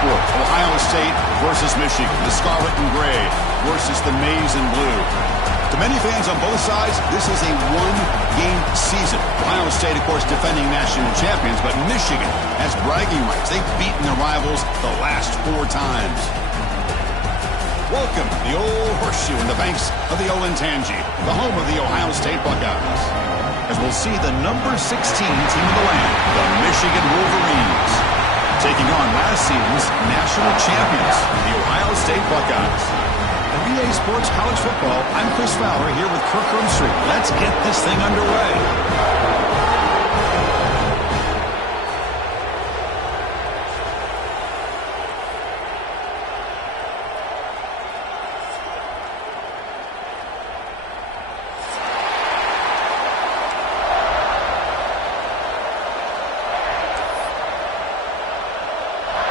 sport. Ohio State versus Michigan. The scarlet and gray versus the maize and blue. To many fans on both sides, this is a one-game season. Ohio State, of course, defending national champions, but Michigan has bragging rights. They've beaten their rivals the last 4 times. Welcome to the Old Horseshoe in the banks of the Olentangy, the home of the Ohio State Buckeyes. As we'll see the number 16 team of the land, the Michigan Wolverines, taking on last season's national champions, the Ohio State Buckeyes. On EA Sports College Football, I'm Chris Fowler here with Kirk Herbstreit. Let's get this thing underway.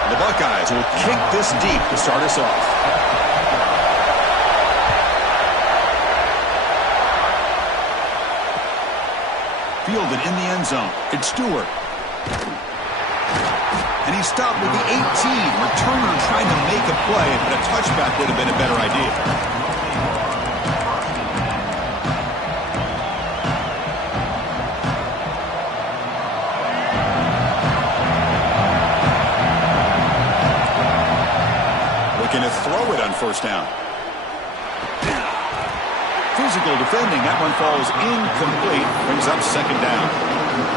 The Buckeyes will kick this deep to start us off. Fielded in the end zone. It's Stewart. And he stopped with the 18. Returner trying to make a play, but a touchback would have been a better idea. Looking to throw it on first down. Physical defending. That one falls incomplete. Brings up second down.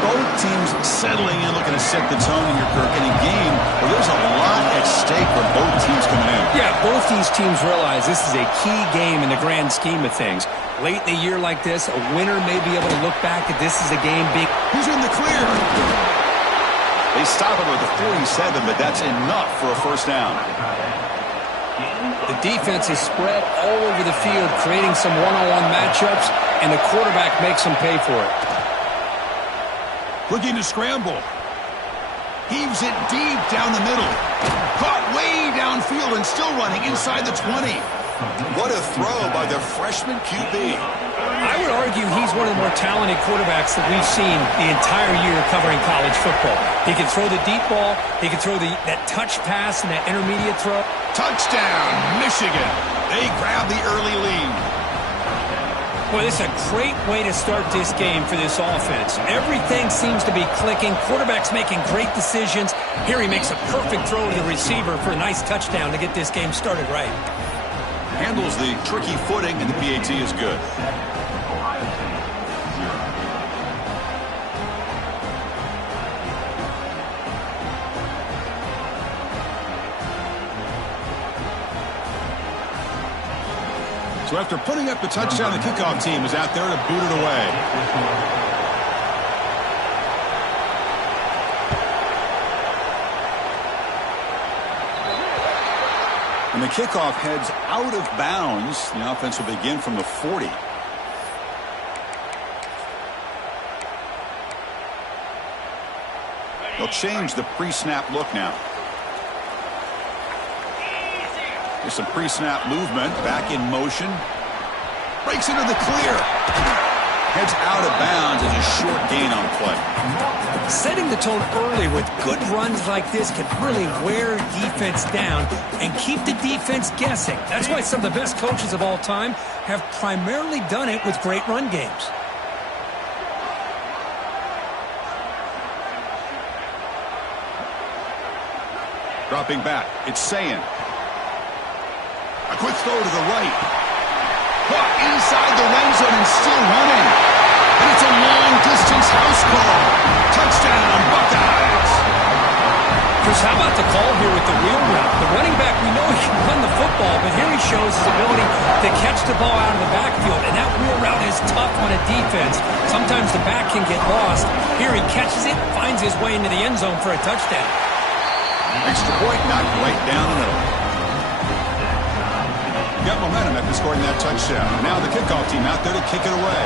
Both teams settling in, looking to set the tone here, Kirk, in a game where there's a lot at stake for both teams coming in. Yeah, both these teams realize this is a key game in the grand scheme of things. Late in a year like this, a winner may be able to look back at this as a game big. Who's in the clear? They stop him with the 47, but that's enough for a first down. The defense is spread all over the field, creating some one-on-one matchups, and the quarterback makes them pay for it. Looking to scramble. Heaves it deep down the middle. Caught way downfield and still running inside the 20. What a throw by the freshman QB. I would argue he's one of the more talented quarterbacks that we've seen the entire year covering college football. He can throw the deep ball. He can throw that touch pass and that intermediate throw. Touchdown, Michigan. They grab the early lead. Well, this is a great way to start this game for this offense. Everything seems to be clicking. Quarterback's making great decisions. Here he makes a perfect throw to the receiver for a nice touchdown to get this game started right. Handles the tricky footing, and the PAT is good. So after putting up the touchdown, the kickoff team is out there to boot it away. And the kickoff heads out of bounds. The offense will begin from the 40. They'll change the pre-snap look now. There's some pre-snap movement. Back in motion. Breaks into the clear. Heads out of bounds as a short gain on play. Setting the tone early with good runs like this can really wear defense down and keep the defense guessing. That's why some of the best coaches of all time have primarily done it with great run games. Dropping back. It's Sayin. A quick throw to the right. Caught inside the end zone and still running. And it's a long-distance house call. Touchdown, Buckeyes. Chris, how about the call here with the wheel route? The running back, we know he can run the football, but here he shows his ability to catch the ball out of the backfield. And that wheel route is tough on a defense. Sometimes the back can get lost. Here he catches it, finds his way into the end zone for a touchdown. Extra point knocked right down the middle. Got momentum after scoring that touchdown. Now the kickoff team out there to kick it away.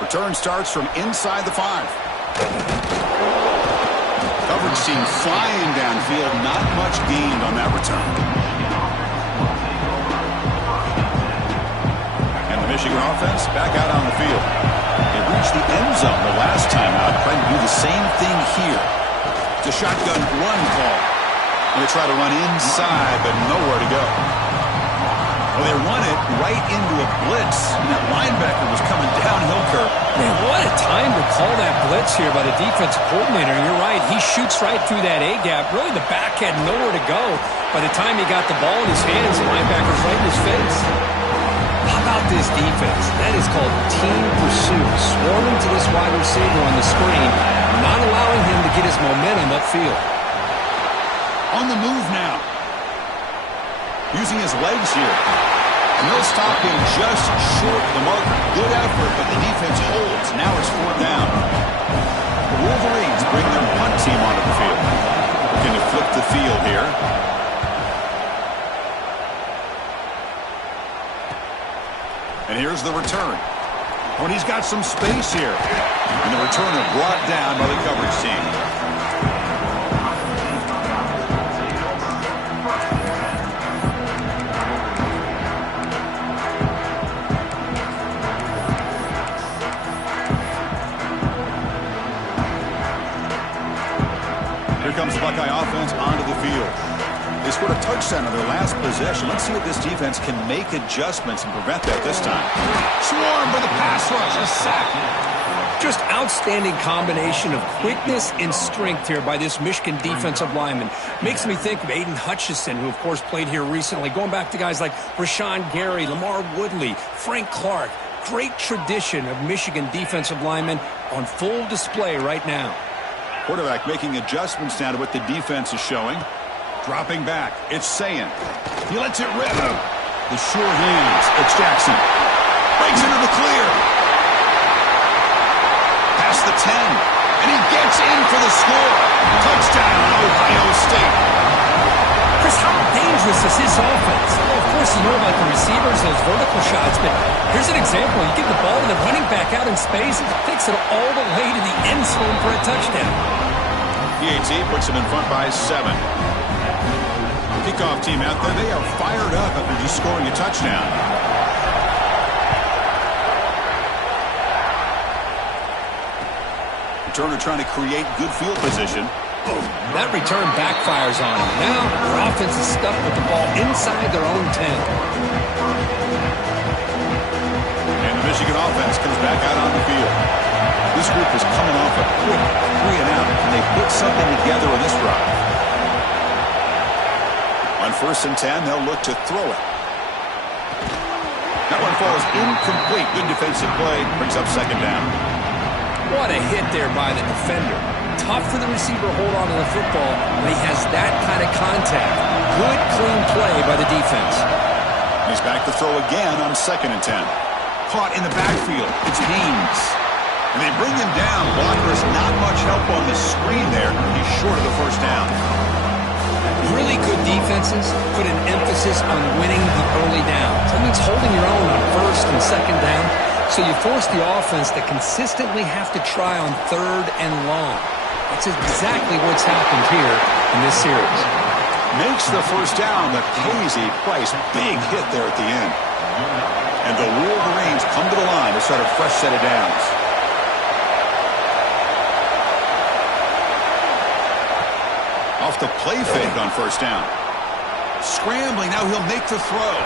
Return starts from inside the 5. Coverage team flying downfield. Not much gained on that return. And the Michigan offense back out on the field. It reached the end zone the last time out. Trying to do the same thing here. The shotgun run call. And they try to run inside, but nowhere to go. Well, they run it right into a blitz, and that linebacker was coming downhill, Kirk. Man, what a time to call that blitz here by the defensive coordinator. You're right, he shoots right through that A-gap. Really, the back had nowhere to go. By the time he got the ball in his hands, the linebacker's right in his face. How about this defense? That is called team pursuit. Swarming to this wide receiver on the screen, not allowing him to get his momentum upfield. On the move now. Using his legs here. And they'll stop him just short of the marker. Good effort, but the defense holds. Now it's 4th down. The Wolverines bring their punt team onto the field. Looking to flip the field here. And here's the return. When he's got some space here. And the returner brought down by the coverage team. Here comes the Buckeye offense onto the field. They scored a touchdown on their last possession. Let's see if this defense can make adjustments and prevent that this time. Swarm for the pass rush. A sack. Just outstanding combination of quickness and strength here by this Michigan defensive lineman. Makes me think of Aiden Hutchinson, who, of course, played here recently. Going back to guys like Rashawn Gary, Lamar Woodley, Frank Clark. Great tradition of Michigan defensive linemen on full display right now. Quarterback making adjustments now to what the defense is showing. Dropping back. It's Sayin. He lets it rip. The sure hands. It's Jackson. Breaks into the clear. Past the 10. And he gets in for the score. Touchdown, Ohio State. Chris, how dangerous is this offense? Well, of course, you know about the receivers, those vertical shots, but here's an example. You give the ball to the running back out in space, and takes it all the way to the end zone for a touchdown. PAT puts him in front by 7. Kickoff team out there, they are fired up after just scoring a touchdown. Returner trying to create good field position. That return backfires on him. Now, their offense is stuck with the ball inside their own 10. And the Michigan offense comes back out on the field. This group is coming off a quick 3-and-out, and they put something together in this drive. On 1st and 10, they'll look to throw it. That one falls incomplete. Good defensive play. Brings up 2nd down. What a hit there by the defender. Tough for the receiver to hold on to the football when he has that kind of contact. Good, clean play by the defense. He's back to throw again on 2nd and 10. Caught in the backfield. It's Haynes. And they bring him down. Blockers not much help on the screen there. He's short of the 1st down. Really good defenses put an emphasis on winning the early downs. That means holding your own on 1st and 2nd down. So you force the offense to consistently have to try on 3rd and long. That's exactly what's happened here in this series. Makes the 1st down, but pays a price. Big hit there at the end. And the Wolverines come to the line to start a fresh set of downs. Off the play fake on 1st down. Scrambling, now he'll make the throw.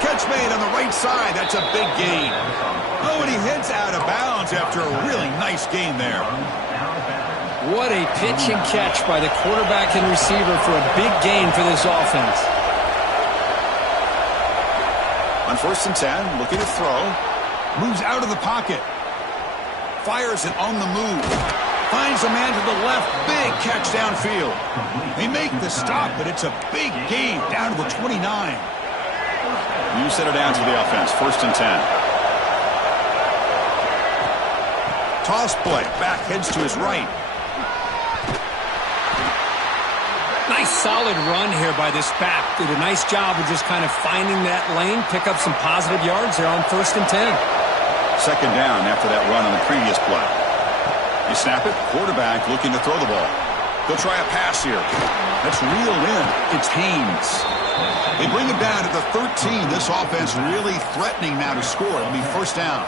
Catch made on the right side, that's a big gain. Oh, and he hits out of bounds after a really nice gain there. What a pitch and catch by the quarterback and receiver for a big gain for this offense. On 1st and 10, looking to throw. Moves out of the pocket. Fires it on the move. Finds a man to the left. Big catch downfield. They make the stop, but it's a big gain down to the 29. You set it down to the offense. 1st and 10. Toss play. Back heads to his right. Nice solid run here by this back. Did a nice job of just kind of finding that lane. Pick up some positive yards there on 1st and 10. 2nd down after that run on the previous play. You snap it. Quarterback looking to throw the ball. They'll try a pass here. That's reeled in. It's Haynes. They bring him down to the 13. This offense really threatening now to score. It'll be 1st down.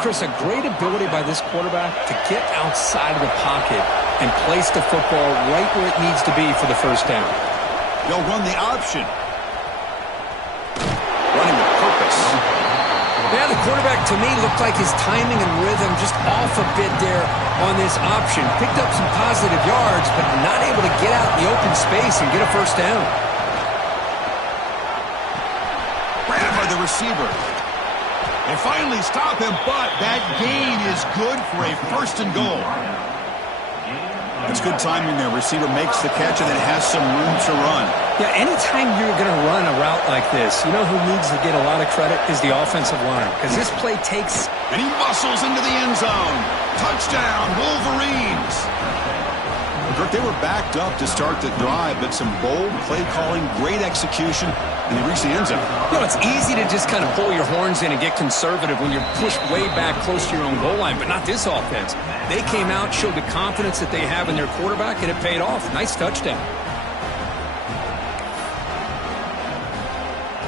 Chris, a great ability by this quarterback to get outside of the pocket and place the football right where it needs to be for the first down. They'll run the option. Running with purpose. Yeah, the quarterback, to me, looked like his timing and rhythm just off a bit there on this option. Picked up some positive yards, but not able to get out in the open space and get a first down. Grabbed by the receiver. They finally stop him, but that gain is good for a first and goal. It's good timing there. Receiver makes the catch and then has some room to run. Yeah, anytime you're going to run a route like this, you know who needs to get a lot of credit is the offensive line. Because this play takes... And he muscles into the end zone. Touchdown, Wolverines. Kirk, they were backed up to start the drive, but some bold play calling, great execution, and they reached the end zone. You know, it's easy to just kind of pull your horns in and get conservative when you're pushed way back close to your own goal line, but not this offense. They came out, showed the confidence that they have in their quarterback, and it paid off. Nice touchdown.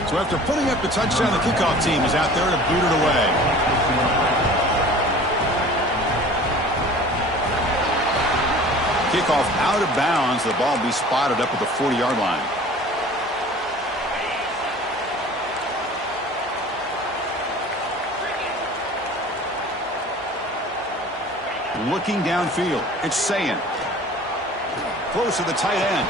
So after putting up the touchdown, the kickoff team is out there to boot it away. Kickoff out of bounds. The ball will be spotted up at the 40-yard line. Looking downfield, it's Sayin. Close to the tight end.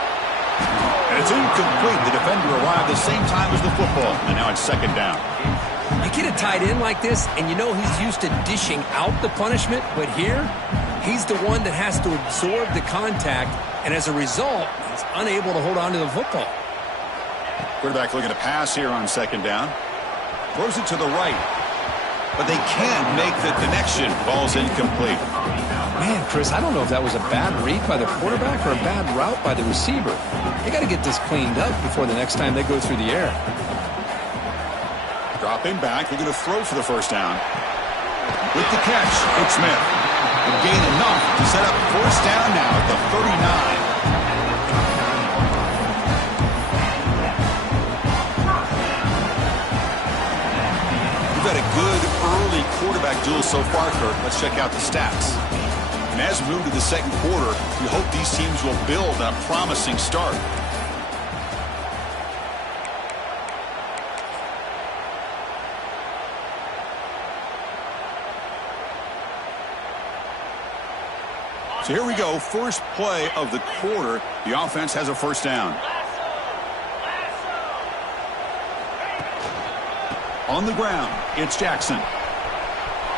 And it's incomplete. The defender arrived the same time as the football. And now it's second down. You get a tight end like this, and you know he's used to dishing out the punishment, but here, he's the one that has to absorb the contact, and as a result, he's unable to hold on to the football. Quarterback looking to pass here on second down. Throws it to the right. But they can't make the connection. Ball's incomplete. Man, Chris, I don't know if that was a bad read by the quarterback or a bad route by the receiver. They got to get this cleaned up before the next time they go through the air. Dropping back, they're going to throw for the first down. With the catch, it's Smith. And gain enough to set up first down now at the 39. We've had a good early quarterback duel so far, Kirk. Let's check out the stats. And as we move to the second quarter, we hope these teams will build on a promising start. So here we go, first play of the quarter. The offense has a first down. On the ground, it's Jackson.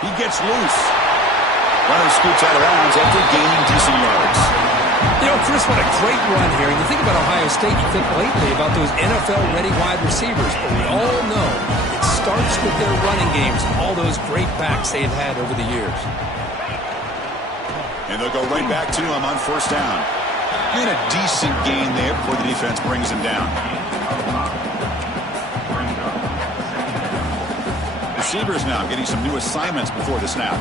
He gets loose. Runner scoots out of bounds after gaining decent yards. You know, Chris, what a great run here. And you think about Ohio State, you think lately about those NFL-ready wide receivers. But we all know it starts with their running games, all those great backs they've had over the years. And they'll go right back to him on first down. And a decent gain there before the defense brings him down. Receivers now getting some new assignments before the snap.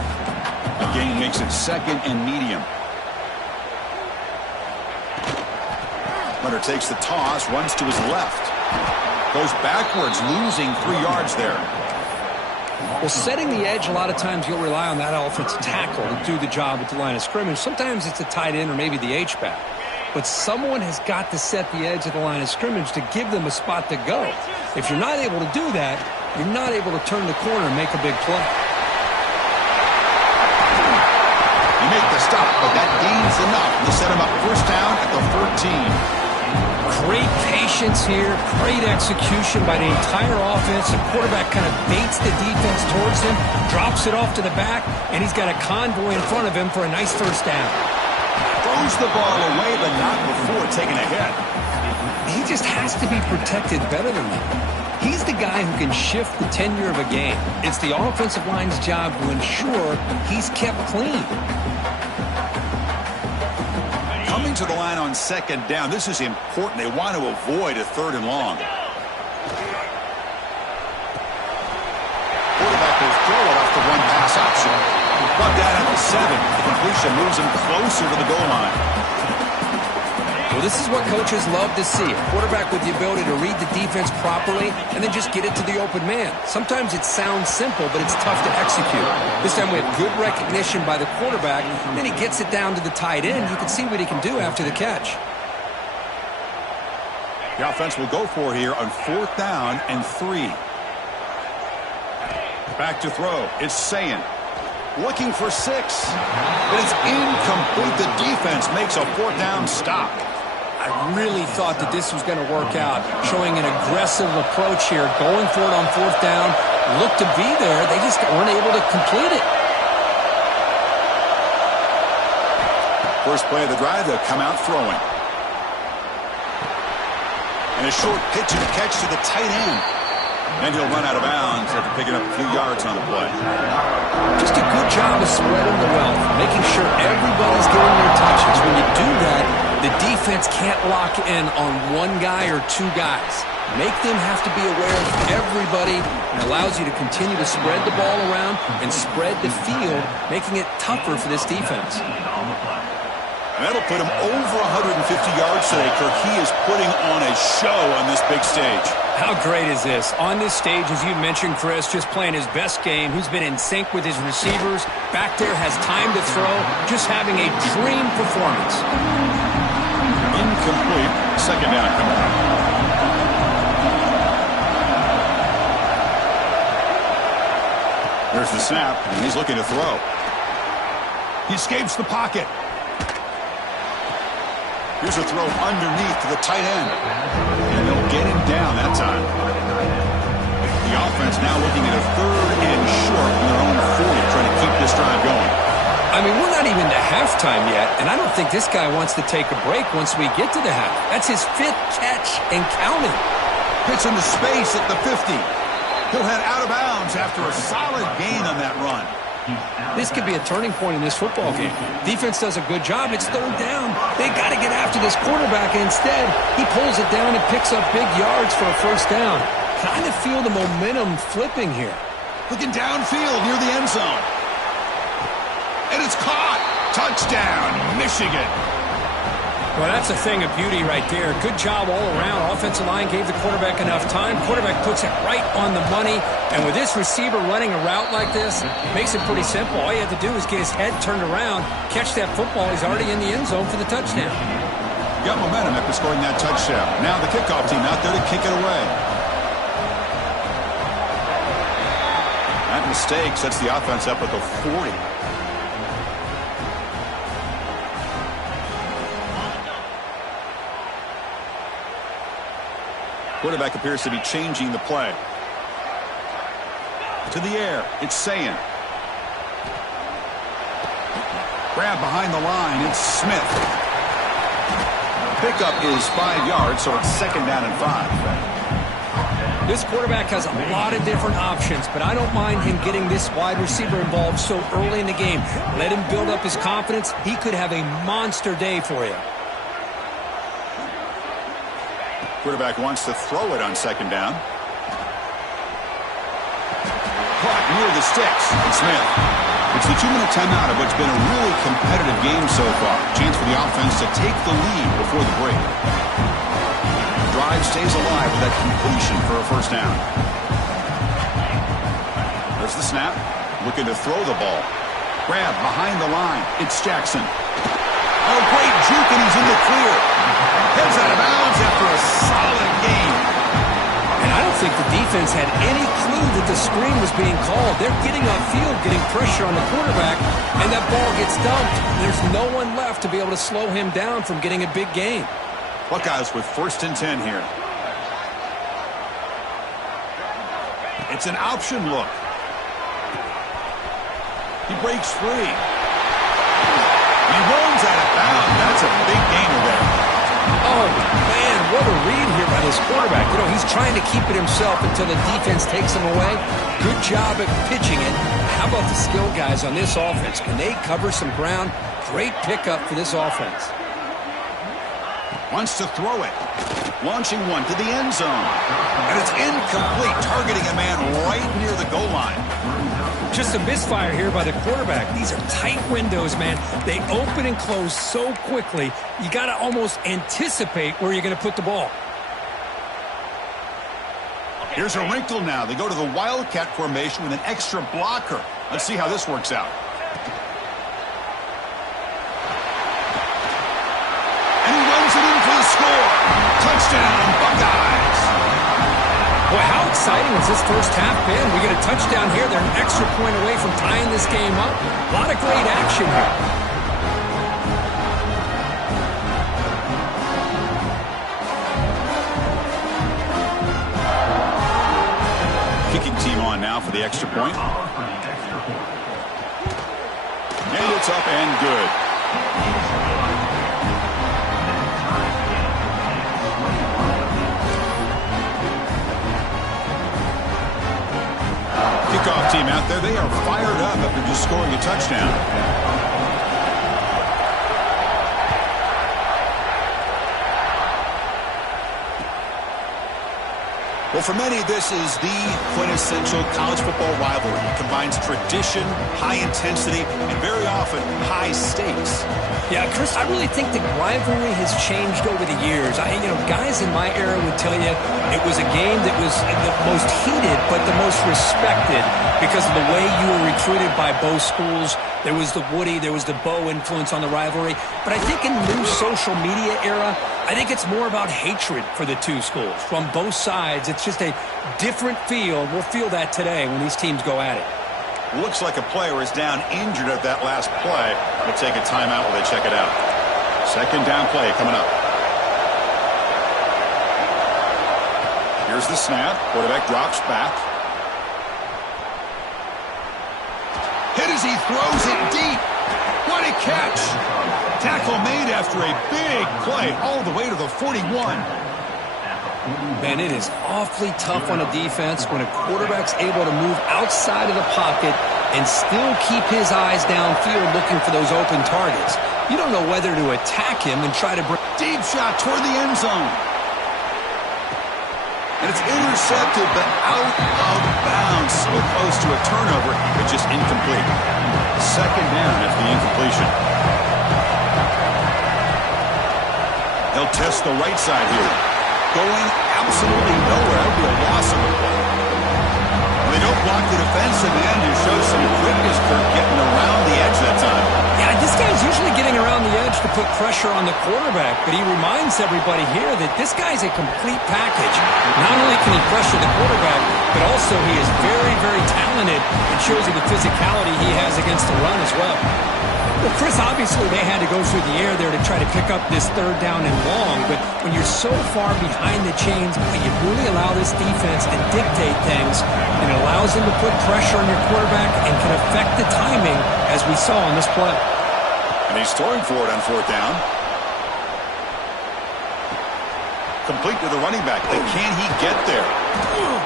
The gain makes it second and medium. Runner takes the toss, runs to his left. Goes backwards, losing 3 yards there. Well, setting the edge, a lot of times you'll rely on that offensive tackle to do the job at the line of scrimmage. Sometimes it's a tight end or maybe the H-back. But someone has got to set the edge of the line of scrimmage to give them a spot to go. If you're not able to do that, you're not able to turn the corner and make a big play. You make the stop, but that gains enough to set him up first down at the 14. Great patience here, great execution by the entire offense. The quarterback kind of baits the defense towards him, drops it off to the back, and he's got a convoy in front of him for a nice first down. Throws the ball away, but not before taking a hit. He just has to be protected better than that. He's the guy who can shift the tenure of a game. It's the offensive line's job to ensure he's kept clean. Coming to the line on second down, this is important. They want to avoid a third and long. Quarterback will throw it off the one-pass option. Brought down at the 7. The completion moves him closer to the goal line. Well, this is what coaches love to see. A quarterback with the ability to read the defense properly and then just get it to the open man. Sometimes it sounds simple, but it's tough to execute. This time we have good recognition by the quarterback, and then he gets it down to the tight end. You can see what he can do after the catch. The offense will go for here on 4th down and 3. Back to throw. It's Sayin. Looking for 6. But it's incomplete. The defense makes a 4th down stop. I really thought that this was going to work out, showing an aggressive approach here, going for it on 4th down. Looked to be there. They just weren't able to complete it. First play of the drive, they'll come out throwing. And a short pitch and a catch to the tight end. And he'll run out of bounds after picking up a few yards on the play. Just a good job of spreading the wealth, making sure everybody's getting their touches. When you do that, the defense can't lock in on one guy or 2 guys. Make them have to be aware of everybody, and allows you to continue to spread the ball around and spread the field, making it tougher for this defense. And that'll put him over 150 yards today, Kirk. He is putting on a show on this big stage. How great is this? On this stage, as you mentioned, Chris, just playing his best game. He's been in sync with his receivers. Back there, has time to throw. Just having a dream performance. Incomplete. 2nd down coming up. There's the snap, and he's looking to throw. He escapes the pocket. Here's a throw underneath to the tight end. And they'll get him down that time. The offense now looking at a 3rd and short from their own 40, trying to keep this drive going. I mean, we're not even to halftime yet, and I don't think this guy wants to take a break once we get to the half. That's his 5th catch and counting. Hits into space at the 50. He'll head out of bounds after a solid gain on that run. This could be a turning point in this football game. Defense does a good job. It's 3rd down. They got to get after this quarterback, and instead, he pulls it down and picks up big yards for a 1st down. Kind of feel the momentum flipping here. Looking downfield near the end zone. And it's caught. Touchdown, Michigan. Well, that's a thing of beauty right there. Good job all around. Offensive line gave the quarterback enough time. Quarterback puts it right on the money. And with this receiver running a route like this, makes it pretty simple. All you have to do is get his head turned around, catch that football. He's already in the end zone for the touchdown. Got momentum after scoring that touchdown. Now the kickoff team out there to kick it away. That mistake sets the offense up at the 40. Quarterback appears to be changing the play. To the air, it's Sayin. Grab behind the line, it's Smith. Pickup is 5 yards, so it's 2nd down and 5. This quarterback has a lot of different options, but I don't mind him getting this wide receiver involved so early in the game. Let him build up his confidence. He could have a monster day for you. Quarterback wants to throw it on 2nd down. Caught near the sticks. And Smith. It's the 2-minute timeout of what's been a really competitive game so far. Chance for the offense to take the lead before the break. Drive stays alive with that completion for a 1st down. There's the snap. Looking to throw the ball. Grab behind the line. It's Jackson. Oh, great juke, and he's in the clear. Heads out of bounds after a solid game. And I don't think the defense had any clue that the screen was being called. They're getting upfield, getting pressure on the quarterback, and that ball gets dumped. There's no one left to be able to slow him down from getting a big gain. Buckeyes with 1st and 10 here. It's an option look. He breaks free. He rolls out of bounds. That's a big gainer there. Oh, man, what a read here by this quarterback. You know, he's trying to keep it himself until the defense takes him away. Good job at pitching it. How about the skill guys on this offense? Can they cover some ground? Great pickup for this offense. Wants to throw it. Launching one to the end zone. And it's incomplete, targeting a man right near the goal line. Just a misfire here by the quarterback. These are tight windows, man. They open and close so quickly, you got to almost anticipate where you're going to put the ball. Here's a wrinkle now. They go to the Wildcat formation with an extra blocker. Let's see how this works out. And he runs it in for the score. Touchdown, Buckeyes. Boy, how exciting has this first half been? We get a touchdown here. They're an extra point away from tying this game up. A lot of great action here. Kicking team on now for the extra point. And it's up and good. Kickoff team out there, they are fired up after just scoring a touchdown. Well, for many, this is the quintessential college football rivalry. It combines tradition, high intensity, and very often high stakes. Yeah, Chris, I really think the rivalry has changed over the years. Guys in my era would tell you it was a game that was the most heated, but the most respected because of the way you were recruited by both schools. There was the Woody, there was the Bo influence on the rivalry. But I think in the new social media era, I think it's more about hatred for the two schools. From both sides, it's just a different feel. We'll feel that today when these teams go at it. Looks like a player is down injured at that last play. We'll take a timeout while they check it out. Second down play coming up. Here's the snap. Quarterback drops back. Hit as he throws it deep. What a catch. Tackle made after a big play all the way to the 41. Man, it is awfully tough on a defense when a quarterback's able to move outside of the pocket and still keep his eyes downfield looking for those open targets. You don't know whether to attack him and try to bring... Deep shot toward the end zone. And it's intercepted, but out of bounds. So close to a turnover, but just incomplete. Second down after the incompletion. They'll test the right side here. Going absolutely nowhere. That would be a loss of a play. They don't block the defensive end and show some quickness for getting around the edge that time. Yeah, this guy's usually getting around the edge to put pressure on the quarterback, but he reminds everybody here that this guy's a complete package. Not only can he pressure the quarterback, but also he is very, very talented and shows you the physicality he has against the run as well. Well, Chris, obviously they had to go through the air there to try to pick up this third down and long, but when you're so far behind the chains, you really allow this defense to dictate things, and it allows them to put pressure on your quarterback and can affect the timing, as we saw on this play. And he's throwing for it on fourth down. Complete to the running back. But can he get there?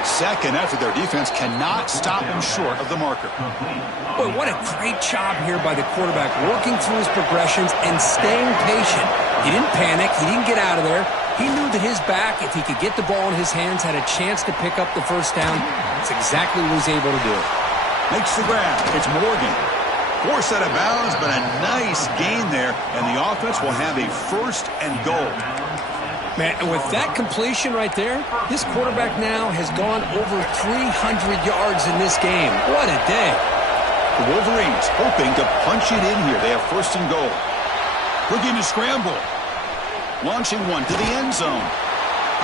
Second after their defense cannot stop him short of the marker. Boy, what a great job here by the quarterback, working through his progressions and staying patient. He didn't panic. He didn't get out of there. He knew that his back, if he could get the ball in his hands, had a chance to pick up the first down. That's exactly what he was able to do. Makes the grab. It's Morgan. Forced out of bounds, but a nice gain there, and the offense will have a first and goal. Man, and with that completion right there, this quarterback now has gone over 300 yards in this game. What a day. The Wolverines hoping to punch it in here. They have first and goal. Looking to scramble. Launching one to the end zone.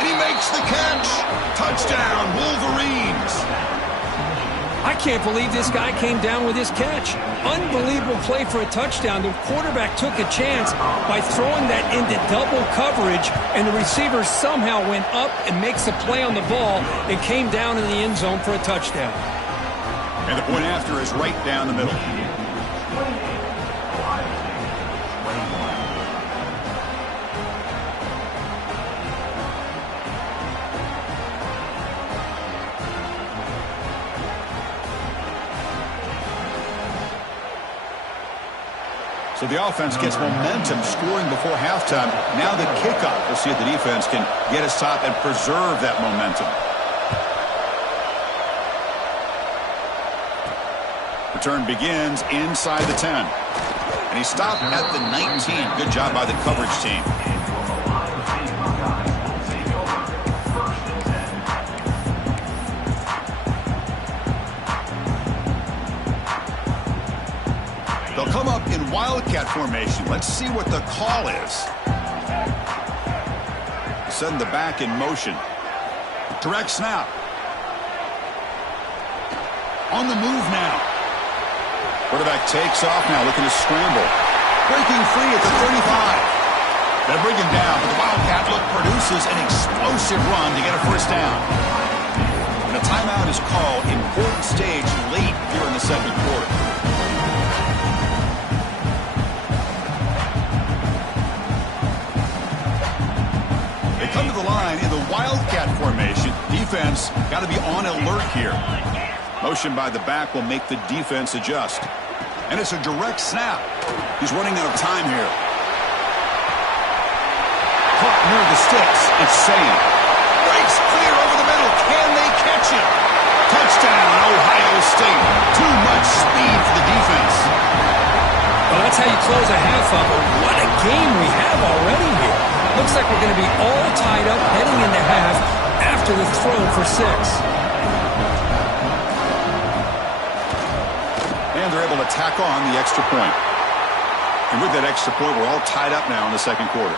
And he makes the catch. Touchdown, Wolverines. I can't believe this guy came down with his catch. Unbelievable play for a touchdown. The quarterback took a chance by throwing that into double coverage, and the receiver somehow went up and makes a play on the ball and came down in the end zone for a touchdown. And the point after is right down the middle. So the offense gets momentum scoring before halftime. Now the kickoff. We'll see if the defense can get a stop and preserve that momentum. Return begins inside the 10. And he stopped at the 19. Good job by the coverage team. They'll come up in wildcat formation. Let's see what the call is. Send the back in motion. Direct snap. On the move now. Quarterback takes off now, looking to scramble. Breaking free at the 35. They bring him down, but the Wildcat look produces an explosive run to get a first down. And a timeout is called. Important stage late here in the second quarter. They come to the line in the Wildcat formation. Defense got to be on alert here. Motion by the back will make the defense adjust. And it's a direct snap. He's running out of time here. Caught near the sticks. It's Sane. Breaks clear over the middle. Can they catch him? Touchdown, Ohio State. Too much speed for the defense. Well, that's how you close a half of it. What a game we have already here. Looks like we're going to be all tied up heading into half after the throw for 6. And they're able to tack on the extra point. And with that extra point, we're all tied up now in the second quarter.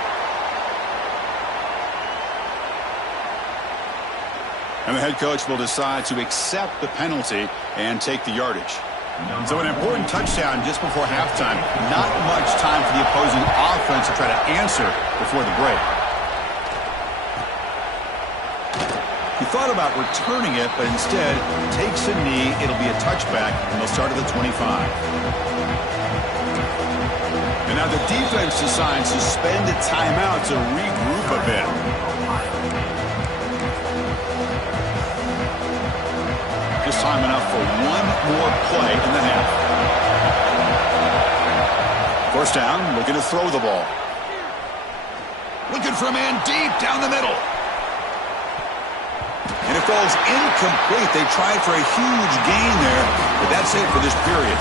And the head coach will decide to accept the penalty and take the yardage. So an important touchdown just before halftime. Not much time for the opposing offense to try to answer before the break. He thought about returning it, but instead takes a knee. It'll be a touchback, and they'll start at the 25. And now the defense decides to spend a timeout to regroup a bit. Just time enough for one more play in the half. First down, looking to throw the ball. Looking for a man deep down the middle. And it falls incomplete. They tried for a huge gain there, but that's it for this period.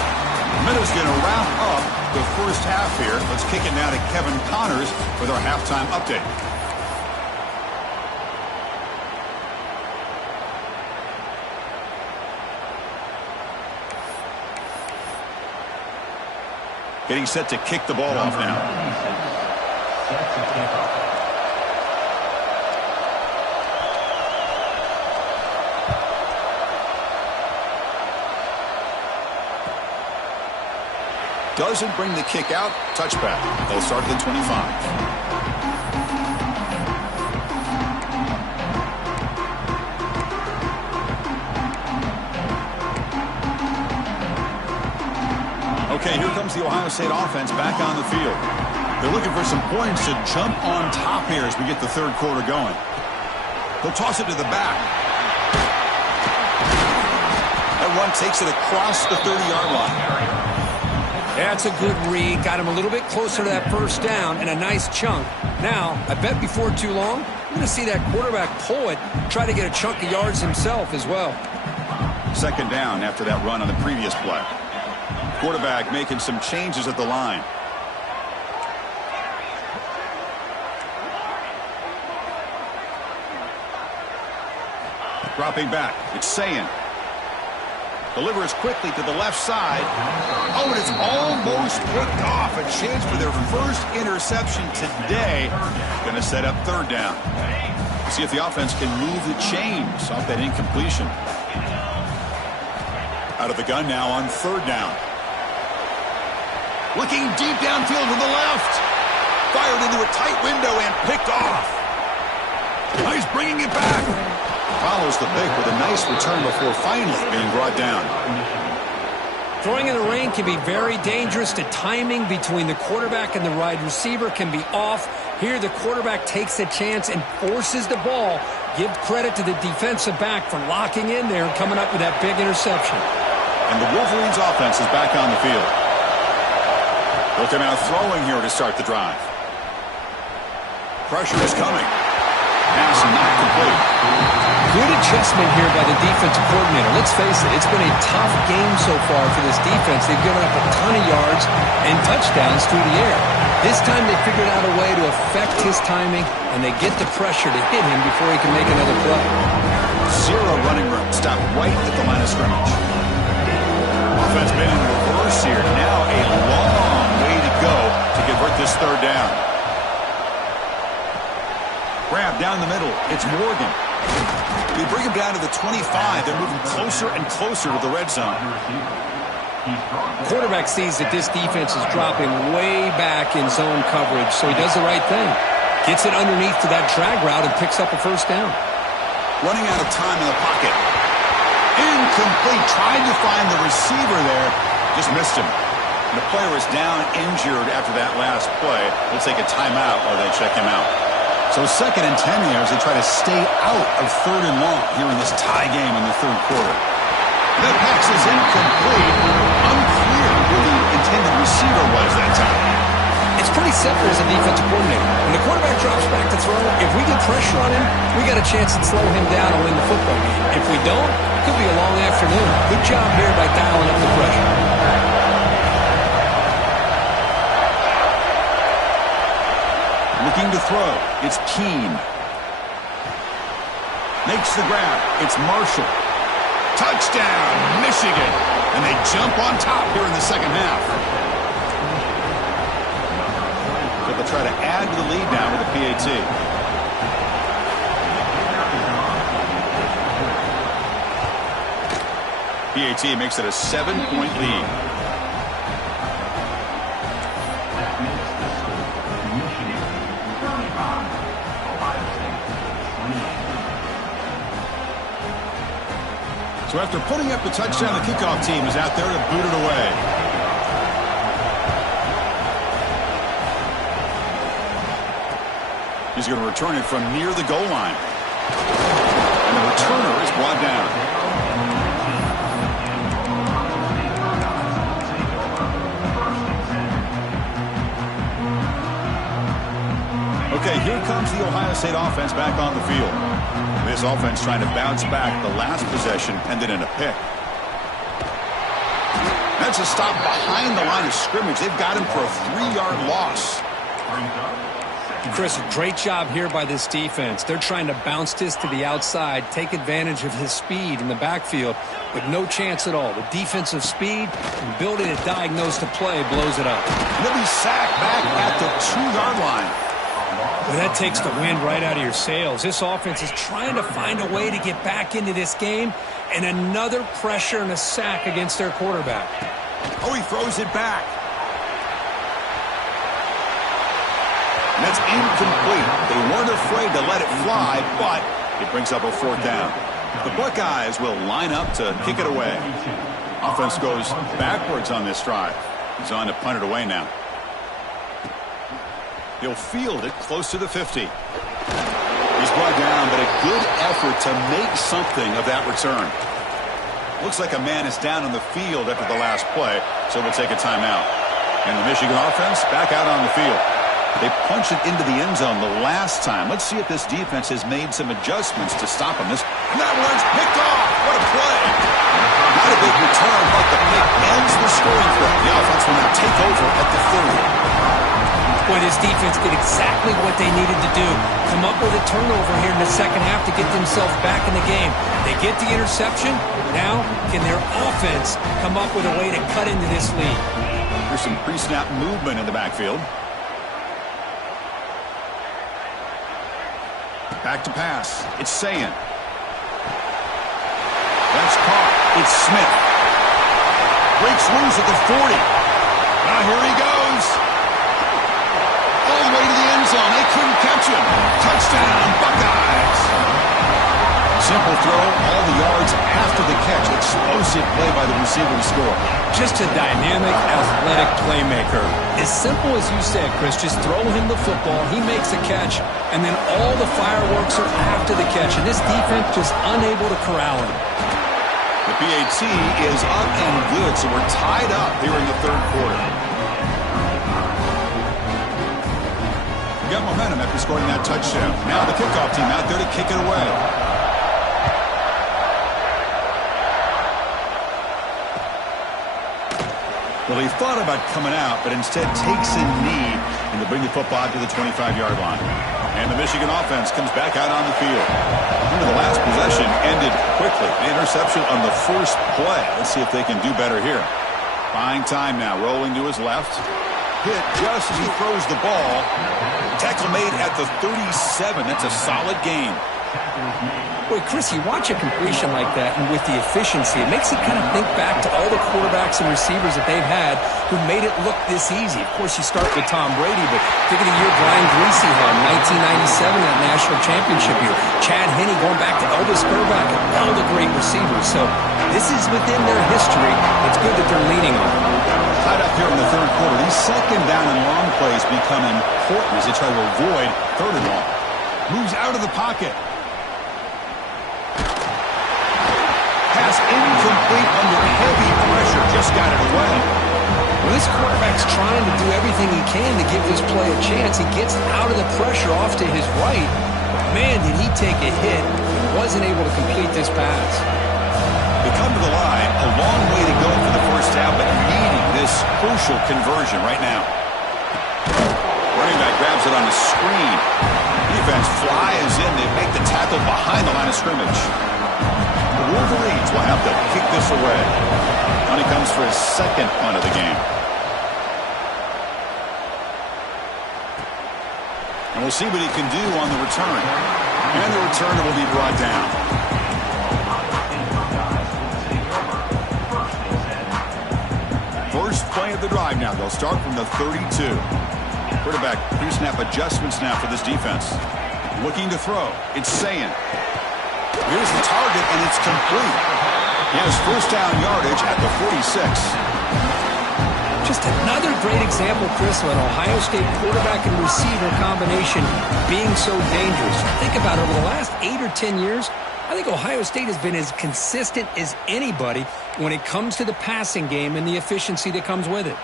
Minutes going to wrap up the first half here. Let's kick it now to Kevin Connors with our halftime update. Getting set to kick the ball off now. Doesn't bring the kick out. Touchback. They'll start at the 25. Okay, here comes the Ohio State offense back on the field. They're looking for some points to jump on top here as we get the third quarter going. They'll toss it to the back. That run takes it across the 30-yard line. That's a good read. Got him a little bit closer to that first down and a nice chunk. Now, I bet before too long, we're going to see that quarterback pull it, try to get a chunk of yards himself as well. Second down after that run on the previous play. Quarterback making some changes at the line. Dropping back. It's Sayin. Delivers quickly to the left side. Oh, and it's almost picked off. A chance for their first interception today. Going to set up third down. See if the offense can move the chains off that incompletion. Out of the gun now on third down. Looking deep downfield to the left. Fired into a tight window and picked off. Now he's bringing it back. Follows the pick with a nice return before finally being brought down. Throwing in the rain can be very dangerous. The timing between the quarterback and the wide receiver can be off. Here the quarterback takes a chance and forces the ball. Give credit to the defensive back for locking in there and coming up with that big interception. And the Wolverines offense is back on the field. They'll come out throwing here to start the drive. Pressure is coming. Pass not complete. Good adjustment here by the defensive coordinator. Let's face it, it's been a tough game so far for this defense. They've given up a ton of yards and touchdowns through the air. This time they figured out a way to affect his timing, and they get the pressure to hit him before he can make another play. Zero running room. Stop right at the line of scrimmage. Offense been in reverse here. Now a long way to go to convert this third down. Grab down the middle. It's Morgan. We bring him down to the 25. They're moving closer and closer to the red zone. Quarterback sees that this defense is dropping way back in zone coverage, so he does the right thing. Gets it underneath to that drag route and picks up a first down. Running out of time in the pocket. Incomplete. Trying to find the receiver there. Just missed him. The player is down injured after that last play. They'll take a timeout while they check him out. So 2nd and 10 here as they try to stay out of 3rd and long here in this tie game in the third quarter. That pass is incomplete. Unclear who the intended receiver was that time. It's pretty simple as a defensive coordinator. When the quarterback drops back to throw, if we get pressure on him, we got a chance to slow him down and win the football game. If we don't, it could be a long afternoon. Good job here by dialing up the pressure. Looking to throw. It's Keene. Makes the grab. It's Marshall. Touchdown, Michigan. And they jump on top here in the second half. So they'll try to add to the lead now with the PAT. PAT makes it a 7-point lead. So after putting up the touchdown, the kickoff team is out there to boot it away. He's going to return it from near the goal line. And the returner is brought down. Okay, here comes the Ohio State offense back on the field. This offense trying to bounce back the last possession, ended in a pick. That's a stop behind the line of scrimmage. They've got him for a 3-yard loss. Chris, a great job here by this defense. They're trying to bounce this to the outside, take advantage of his speed in the backfield, but no chance at all. The defensive speed and ability to diagnose the play blows it up. And he'll be sacked back at the 2-yard line. Well, that takes the wind right out of your sails. This offense is trying to find a way to get back into this game, and another pressure and a sack against their quarterback. Oh, he throws it back. And that's incomplete. They weren't afraid to let it fly, but it brings up a 4th down. The Buckeyes will line up to kick it away. Offense goes backwards on this drive. He's on to punt it away now. He'll field it close to the 50. He's brought down, but a good effort to make something of that return. Looks like a man is down on the field after the last play, so we'll take a timeout. And the Michigan offense back out on the field. They punched it into the end zone the last time. Let's see if this defense has made some adjustments to stop them. And that one's picked off. What a play. Not a big return, but the pick ends the scoring play. The offense will now take over at the 30. Boy, this defense did exactly what they needed to do. Come up with a turnover here in the second half to get themselves back in the game. They get the interception. Now, can their offense come up with a way to cut into this lead? There's some pre-snap movement in the backfield. Back to pass. It's Sayin. That's caught. It's Smith. Breaks loose at the 40. Now here he goes. All the way to the end zone. They couldn't catch him. Touchdown, Buckeyes. Simple throw, all the yards after the catch. Explosive play by the receiver to score. Just a dynamic, athletic playmaker. As simple as you said, Chris, just throw him the football, he makes a catch, and then all the fireworks are after the catch. And this defense just unable to corral him. The PAT is up and good, so we're tied up here in the third quarter. got momentum after scoring that touchdown. Now the kickoff team out there to kick it away. Well, he thought about coming out, but instead takes a knee and to bring the football to the 25-yard line. And the Michigan offense comes back out on the field. The last possession ended quickly. The interception on the first play. Let's see if they can do better here. Buying time now, rolling to his left. Hit just as he throws the ball. Tackle made at the 37. That's a solid gain. Boy, Chris, you watch a completion like that, and with the efficiency, it makes you kind of think back to all the quarterbacks and receivers that they've had who made it look this easy. Of course, you start with Tom Brady, but think of the year Brian Griese had, 1997, that national championship year. Chad Henne going back to Elvis Grbac, all the great receivers. So this is within their history. It's good that they're leaning on it. Tied up here in the third quarter. These second down and long plays become important as they try to avoid third and long. Moves out of the pocket. Pass incomplete under heavy pressure. Just got it away. Well, this quarterback's trying to do everything he can to give this play a chance. He gets out of the pressure off to his right. Man, did he take a hit. He wasn't able to complete this pass. They come to the line. A long way to go for the first down, but needing this crucial conversion right now. Running back grabs it on the screen. Defense flies in. They make the tackle behind the line of scrimmage. The Wolverines will have to kick this away. And he comes for his second punt of the game. And we'll see what he can do on the return. And the returner will be brought down. First play of the drive now. They'll start from the 32. Quarterback pre-snap adjustments now for this defense. Looking to throw. It's Sayin. Here's the target, and it's complete. He has first down yardage at the 46. Just another great example, Chris, of an Ohio State quarterback and receiver combination being so dangerous. Think about it, over the last 8 or 10 years, I think Ohio State has been as consistent as anybody when it comes to the passing game and the efficiency that comes with it.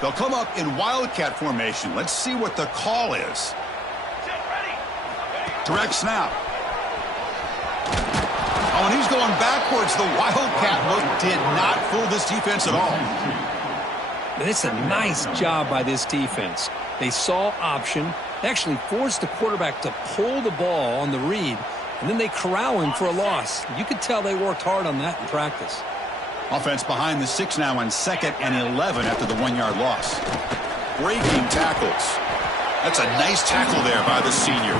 They'll come up in Wildcat formation. Let's see what the call is. Direct snap. Oh, and he's going backwards. The Wildcat look did not fool this defense at all. And it's a nice job by this defense. They saw option. They actually forced the quarterback to pull the ball on the read, and then they corral him for a loss. You could tell they worked hard on that in practice. Offense behind the 6 now on 2nd and 11 after the 1-yard loss. Breaking tackles. That's a nice tackle there by the senior.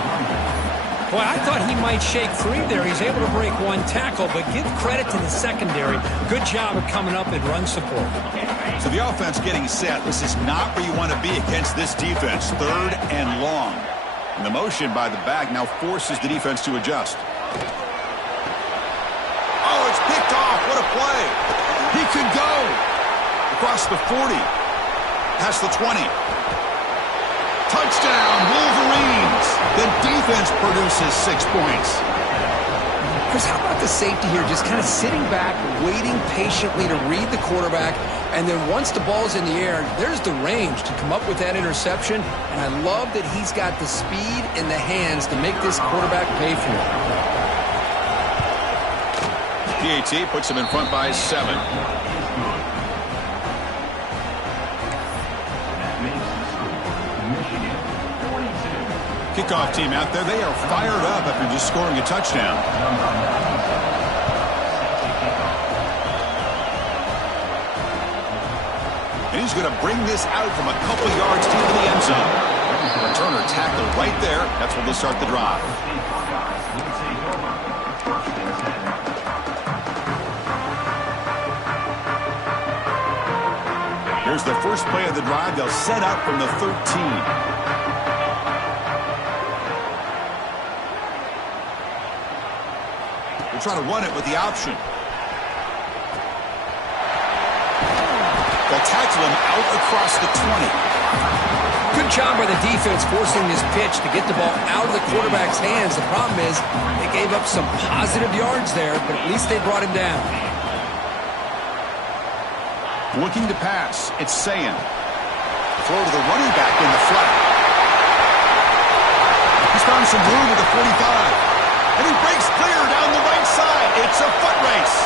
Boy, I thought he might shake free there. He's able to break one tackle, but give credit to the secondary. Good job of coming up and run support. So the offense getting set. This is not where you want to be against this defense. 3rd and long. And the motion by the back now forces the defense to adjust. Oh, it's picked off. What a play. He could go across the 40, past the 20. Touchdown, Wolverines. The defense produces 6 points. Chris, how about the safety here? Just kind of sitting back, waiting patiently to read the quarterback, and then once the ball's in the air, there's the range to come up with that interception, and I love that he's got the speed in the hands to make this quarterback pay for it. PAT puts him in front by 7. Kickoff team out there. They are fired up after just scoring a touchdown. And he's going to bring this out from a couple yards deep in the end zone. Returner tackled right there. That's where they'll start the drive. Here's the first play of the drive. They'll set up from the 13. They'll try to run it with the option. They'll tackle him out across the 20. Good job by the defense forcing this pitch to get the ball out of the quarterback's hands. The problem is they gave up some positive yards there, but at least they brought him down. Looking to pass. It's Sayin. Throw to the running back in the flat. He's found some room at the 45. And he breaks clear down the right side. It's a foot race.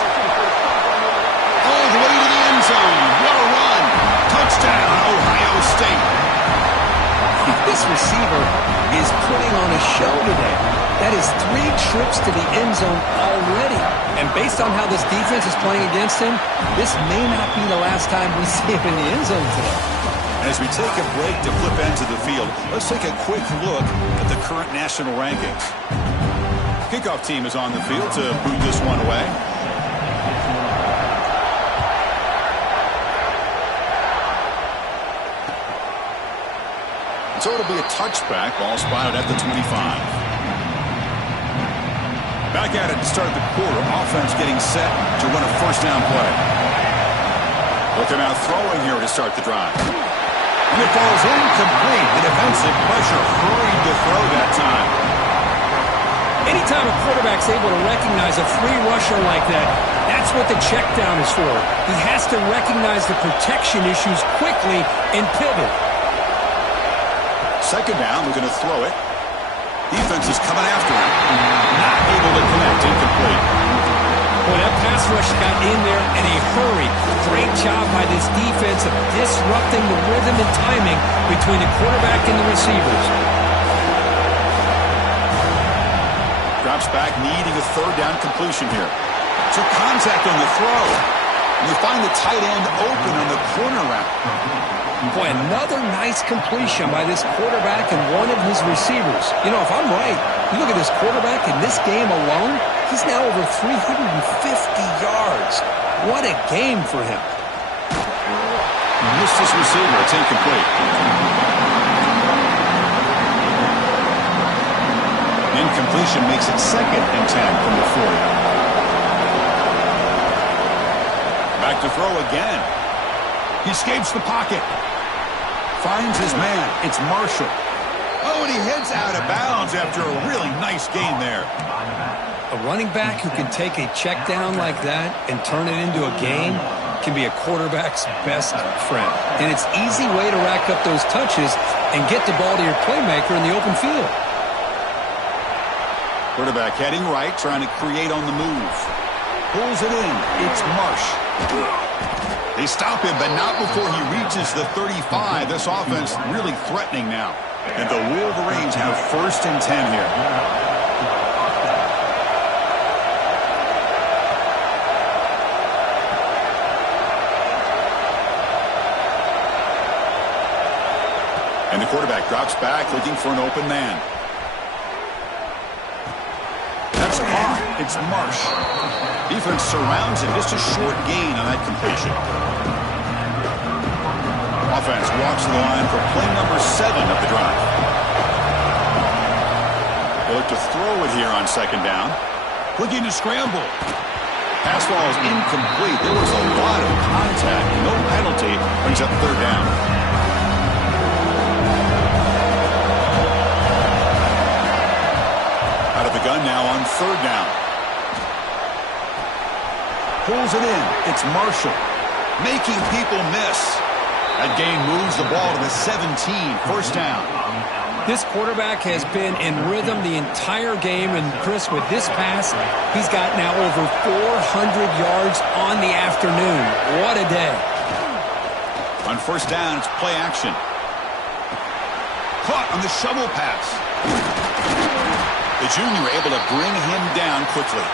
All the way to the end zone. What a run. Touchdown, Ohio State. This receiver is putting on a show today. That is 3 trips to the end zone already. And based on how this defense is playing against him, this may not be the last time we see him in the end zone today. As we take a break to flip ends of the field, let's take a quick look at the current national rankings. Kickoff team is on the field to boot this one away. So it'll be a touchback. Ball spotted at the 25. Back at it to start the quarter. Offense getting set to run a first down play. Looking out throwing here to start the drive. And it falls incomplete. The defensive pressure hurried to throw that time. Anytime a quarterback's able to recognize a free rusher like that, that's what the check down is for. He has to recognize the protection issues quickly and pivot. Second down, we're going to throw it. Defense is coming after him. Not able to connect, incomplete. Well, that pass rush got in there in a hurry. Great job by this defense of disrupting the rhythm and timing between the quarterback and the receivers. Drops back, needing a third down completion here. Took contact on the throw. And they find the tight end open on the corner route. Boy, another nice completion by this quarterback and one of his receivers. You know, if I'm right, you look at this quarterback in this game alone, he's now over 350 yards. What a game for him. Missed his receiver. It's incomplete. Incompletion makes it 2nd and 10 from the 40. Back to throw again. He escapes the pocket. Finds his man. It's Marshall. Oh, and he heads out of bounds after a really nice game there. A running back who can take a check down like that and turn it into a game can be a quarterback's best friend. And it's an easy way to rack up those touches and get the ball to your playmaker in the open field. Quarterback heading right, trying to create on the move. Pulls it in. It's Marsh. They stop him, but not before he reaches the 35. This offense really threatening now. And the Wolverines have 1st and 10 here. And the quarterback drops back, looking for an open man. That's caught. It's Marsh. Defense surrounds him. Just a short gain on that completion. Offense walks to the line for play number 7 of the drive. They look to throw it here on 2nd down. Looking to scramble. Pass ball is incomplete. There was a lot of contact. No penalty. Brings up 3rd down. Out of the gun now on 3rd down. Pulls it in. It's Marshall. Making people miss. That gain moves the ball to the 17. 1st down. This quarterback has been in rhythm the entire game. And, Chris, with this pass, he's got now over 400 yards on the afternoon. What a day. On 1st down, it's play action. Caught on the shovel pass. The junior able to bring him down quickly.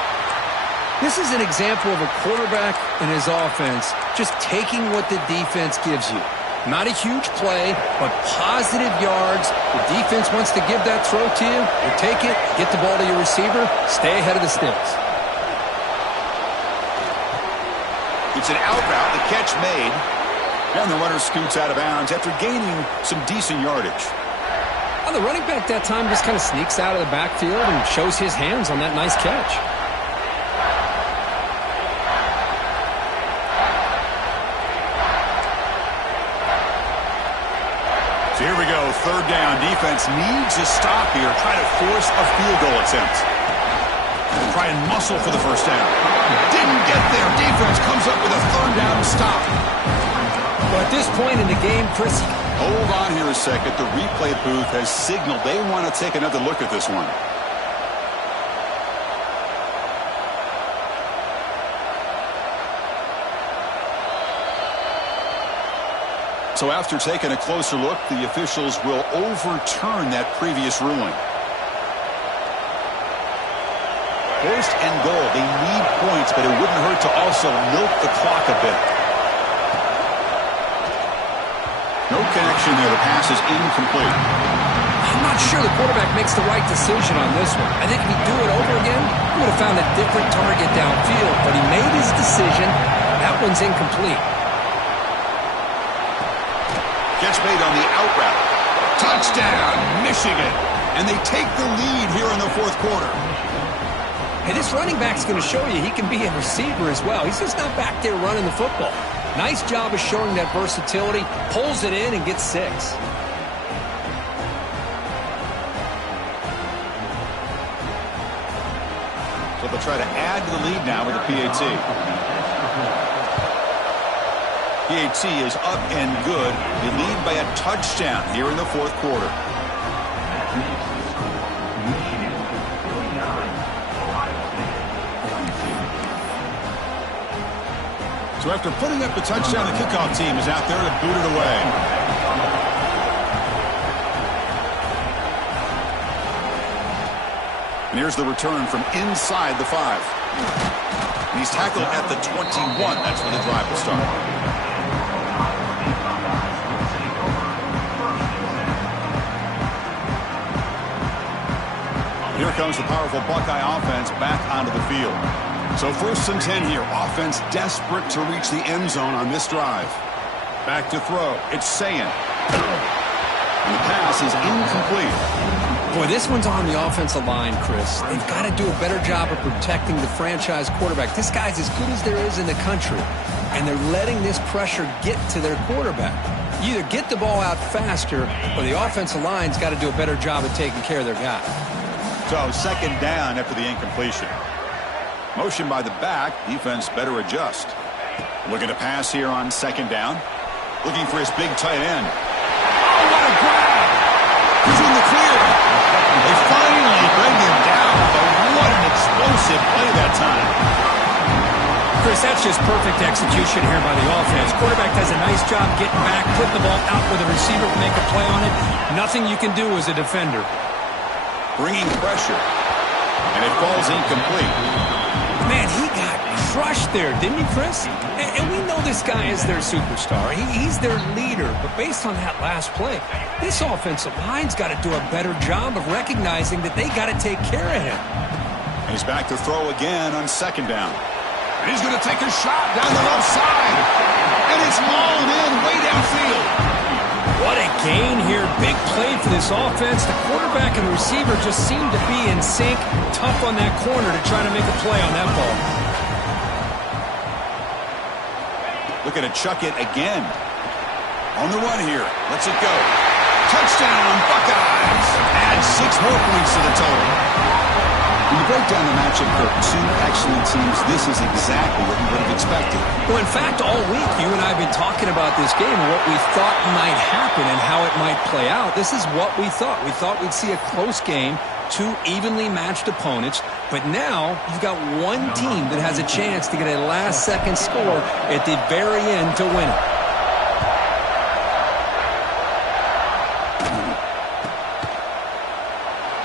This is an example of a quarterback and his offense just taking what the defense gives you. Not a huge play, but positive yards. The defense wants to give that throw to you. You take it, get the ball to your receiver, stay ahead of the sticks. It's an out route, the catch made. And the runner scoots out of bounds after gaining some decent yardage. The running back that time just kind of sneaks out of the backfield and shows his hands on that nice catch. So here we go, 3rd down. Defense needs a stop here. Try to force a field goal attempt. Try and muscle for the 1st down. Didn't get there. Defense comes up with a 3rd down stop. Well, at this point in the game, Chris... Hold on here a second. The replay booth has signaled they want to take another look at this one. So after taking a closer look, the officials will overturn that previous ruling. First and goal. They need points, but it wouldn't hurt to also milk the clock a bit. No connection there. The pass is incomplete. I'm not sure the quarterback makes the right decision on this one. I think if he'd do it over again, he would have found a different target downfield, but he made his decision. That one's incomplete. Gets made on the out route. Touchdown, Michigan. And they take the lead here in the fourth quarter. Hey, this running back's going to show you he can be a receiver as well. He's just not back there running the football. Nice job of showing that versatility. Pulls it in and gets 6. So they'll try to add to the lead now with a PAT. PAT is up and good. They lead by a touchdown here in the fourth quarter. So after putting up the touchdown, the kickoff team is out there to boot it away. And here's the return from inside the 5. And he's tackled at the 21. That's where the drive will start. Here comes the powerful Buckeye offense back onto the field. So 1st and 10 here. Offense desperate to reach the end zone on this drive. Back to throw. It's Sayin. And the pass is incomplete. Boy, this one's on the offensive line, Chris. They've got to do a better job of protecting the franchise quarterback. This guy's as good as there is in the country, and they're letting this pressure get to their quarterback. You either get the ball out faster, or the offensive line's got to do a better job of taking care of their guy. So 2nd down after the incompletion. Motion by the back. Defense better adjust. Looking to pass here on 2nd down. Looking for his big tight end. Oh, what a grab! He's in the clear. They finally bring him down, but what an explosive play that time. Chris, that's just perfect execution here by the offense. Quarterback does a nice job getting back, putting the ball out where the receiver can make a play on it. Nothing you can do as a defender. Bringing pressure. And it falls incomplete. Man, he got crushed there, didn't he, Chris? And we know this guy is their superstar. He's their leader. But based on that last play, this offensive line's got to do a better job of recognizing that they got to take care of him. He's back to throw again on 2nd down. And he's going to take a shot down the left side. And it's mauled in way downfield. What a gain here. Big play for this offense. The quarterback and the receiver just seem to be in sync. Tough on that corner to try to make a play on that ball. Looking to chuck it again. On the run here. Let's it go. Touchdown, Buckeyes. Add 6 more points to the total. When you break down the matchup for 2 excellent teams, this is exactly what you would have expected. Well, in fact, all week you and I have been talking about this game and what we thought might happen and how it might play out. This is what we thought. We thought we'd see a close game, 2 evenly matched opponents, but now you've got one team that has a chance to get a last-second score at the very end to win it.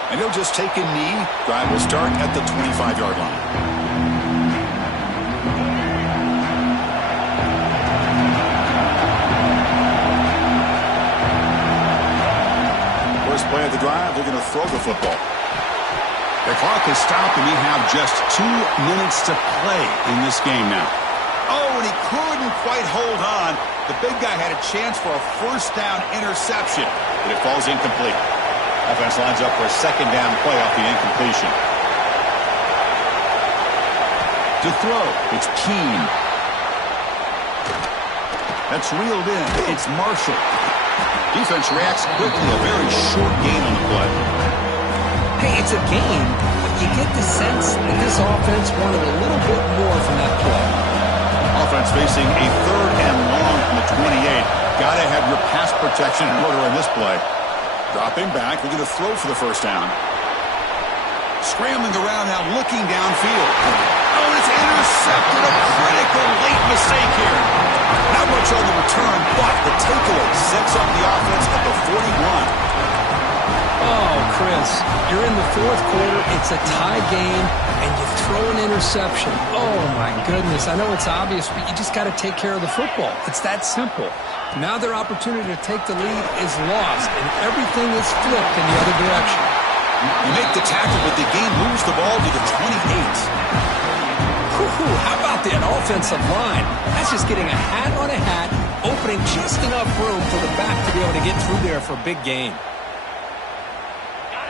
And he'll just take a knee. Drive will start at the 25-yard line. First play of the drive, they're going to throw the football. The clock is stopped, and we have just 2 minutes to play in this game now. Oh, and he couldn't quite hold on. The big guy had a chance for a 1st down interception, but it falls incomplete. Offense lines up for a 2nd down play off the incompletion. To throw, it's Keene. That's reeled in. It's Marshall. Defense reacts quickly. A very short gain on the play. Hey, it's a game, but you get the sense that this offense wanted a little bit more from that play. Offense facing a 3rd and long from the 28. got to have your pass protection in order in this play. Dropping back, looking to throw for the first down. Scrambling around now, looking downfield. Oh, and it's intercepted. A critical late mistake here. Not much on the return, but the takeaway sets up the offense at the 41. Oh, Chris, you're in the fourth quarter. It's a tie game, and you throw an interception. Oh, my goodness. I know it's obvious, but you just got to take care of the football. It's that simple. Now their opportunity to take the lead is lost, and everything is flipped in the other direction. You make the tackle, but the game moves the ball to the 28. How about that offensive line? That's just getting a hat on a hat, opening just enough room for the back to be able to get through there for a big gain.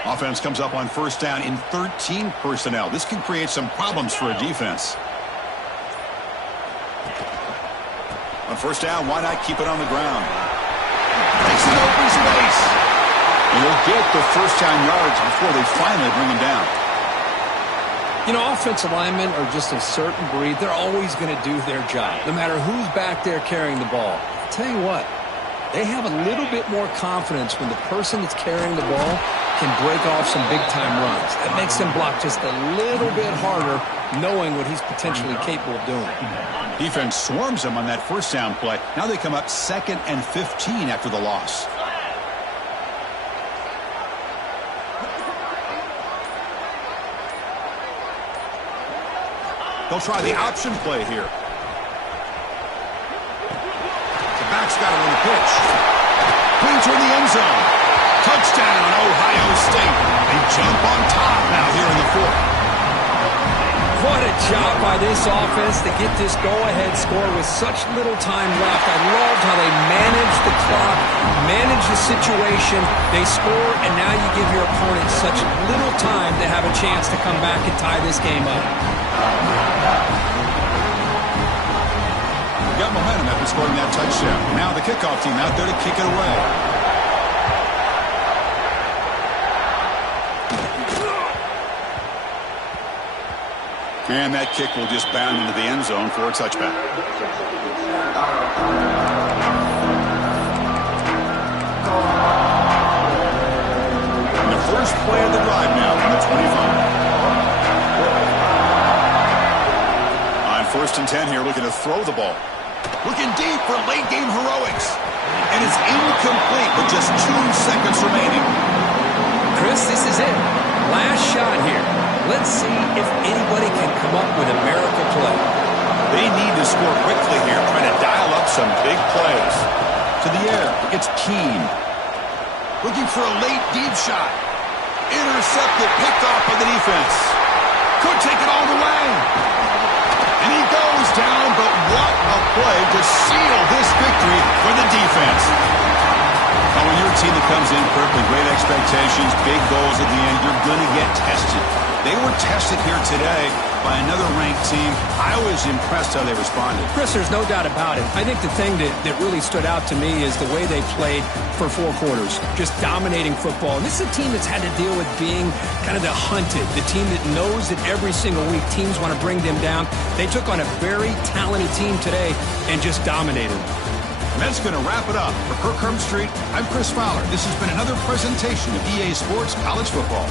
Offense comes up on first down in 13 personnel. This can create some problems for a defense. On first down, why not keep it on the ground? Takes an open space. And he'll get the first down yards before they finally bring him down. You know, offensive linemen are just a certain breed. They're always going to do their job, no matter who's back there carrying the ball. I'll tell you what, they have a little bit more confidence when the person that's carrying the ball can break off some big-time runs. That makes them block just a little bit harder, knowing what he's potentially capable of doing. Defense swarms him on that first down play. Now they come up 2nd and 15 after the loss. They'll try the option play here. The back's got it on the pitch. Clean toward the end zone. Touchdown, Ohio State. They jump on top now here in the fourth. What a job by this offense to get this go-ahead score with such little time left. I loved how they managed the clock, managed the situation. They score, and now you give your opponent such little time to have a chance to come back and tie this game up. Got momentum after scoring that touchdown. Now the kickoff team out there to kick it away. And that kick will just bound into the end zone for a touchback. And the first play of the drive now from the 25. On 1st and 10 here, looking to throw the ball. Looking deep for late game heroics. And it's incomplete with just 2 seconds remaining. Chris, this is it. Last shot here. Let's see if anybody can come up with a miracle play. They need to score quickly here, trying to dial up some big plays. To the air, it's Keene. Looking for a late deep shot. Intercepted, picked off by the defense. Could take it all the way. And he goes down, but what a play to seal this victory for the defense. Now, when you're a team that comes in quickly, great expectations, big goals at the end, you're going to get tested. They were tested here today by another ranked team. I was impressed how they responded. Chris, there's no doubt about it. I think the thing that really stood out to me is the way they played for 4 quarters, just dominating football. And this is a team that's had to deal with being kind of the hunted, the team that knows that every single week teams want to bring them down. They took on a very talented team today and just dominated. And that's going to wrap it up. For Kirk Herbstreit, I'm Chris Fowler. This has been another presentation of EA Sports College Football.